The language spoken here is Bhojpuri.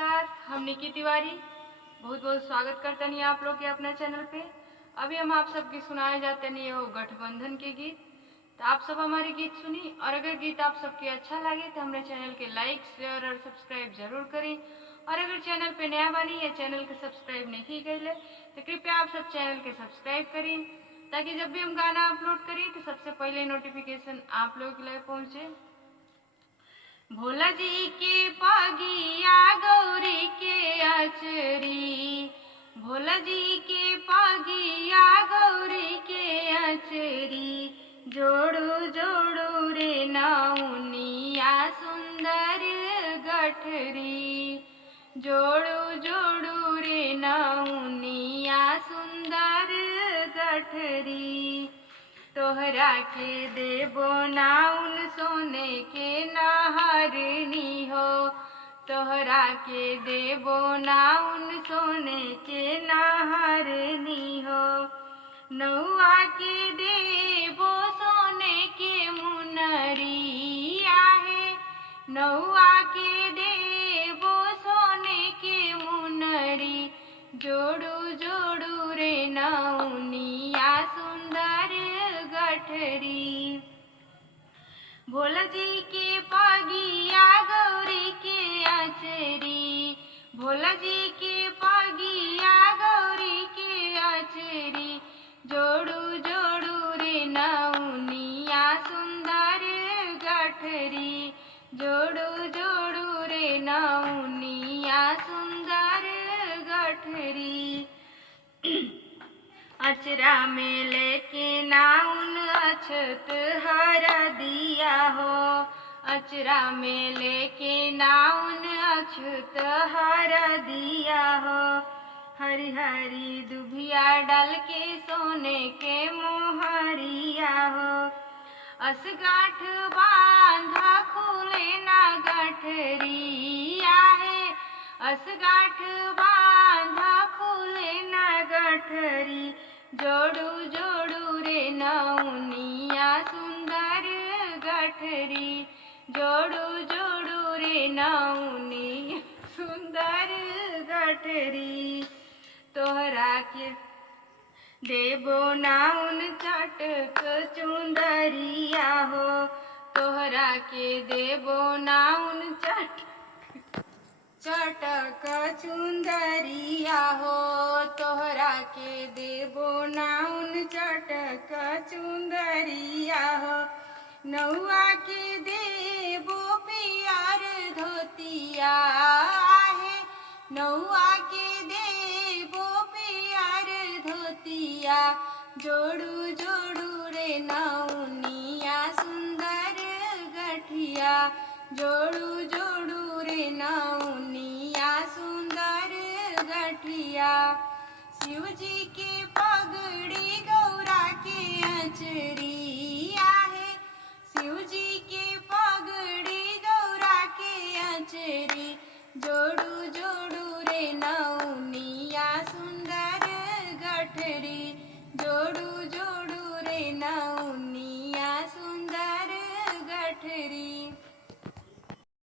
नमस्कार, हम निकी तिवारी बहुत बहुत स्वागत करते हैं आप लोग के अपने चैनल पे। अभी हम आप सबके सुनाए जाते हैं वो गठबंधन के गीत। तो आप सब हमारे गीत सुनी और अगर गीत आप सबके अच्छा लगे तो हमारे चैनल के लाइक शेयर और सब्सक्राइब जरूर करें। और अगर चैनल पे नया बनी या चैनल के सब्सक्राइब नहीं कर तो कृपया आप सब चैनल के सब्सक्राइब करें ताकि जब भी हम गाना अपलोड करें तो सबसे पहले नोटिफिकेशन आप लोग के लिए पहुँचे। भोला जी के पागिया गौरी के अचरी, भोला जी के पागिया गौरी के अचरी, जोड़ू जोड़ू रे नौनिया सुंदर गठरी, जोड़ू जोड़ू रे नौनिया सुंदर गठरी। तोहरा के देबो नाउन सोने के नहरनी हो, तोहरा के देबो नाउन सोने के नहरनी हो। नौआ के देबो सोने के मुनरी आहे, नौआ के देबो सोने के मुनरी, जोड़ू जोड़ू रे नौनिया सुंदर गठरी। भोला जी के पागिया गौरी के अचरी, भोला जी के पागिया गौरी के अचरी, जोड़ू जोड़ू रे नौनिया सुंदर गठरी, जोड़ू जोड़ू रे नौनिया सुंदर गठरी। अचरा में लेके नाउन अछत हरा दिया हो, अचरा में लेके नाउन अछत हरा दिया हो। हरी हरी दुभिया डाल के सोने के मोहरिया हो, असगाठ बांधा खुले ना गठरी आहे, असगाठ बांधा खुले ना गठरी, जोड़ू जोड़ू रे नौनिया सुंदर गठरी, जोड़ू जोड़ू रे नौनिया सुंदर गठरी। तोहरा के देबो नाउन चटक चुंदरिया हो, तोहरा के देबो नाउन चटक चुंदरिया हो, तोहरा के देबो नाउन चटक चुंदरिया हो। नौआ के देबो पियर धोतिया आहे, नौआ के देबो पियर धोतिया, जोड़ू जोड़ू रे नौनिया सुंदर गठिया, जोड़ू जोड़ू रे नौनिया सुंदर गठिया। शिव जी के पगड़ी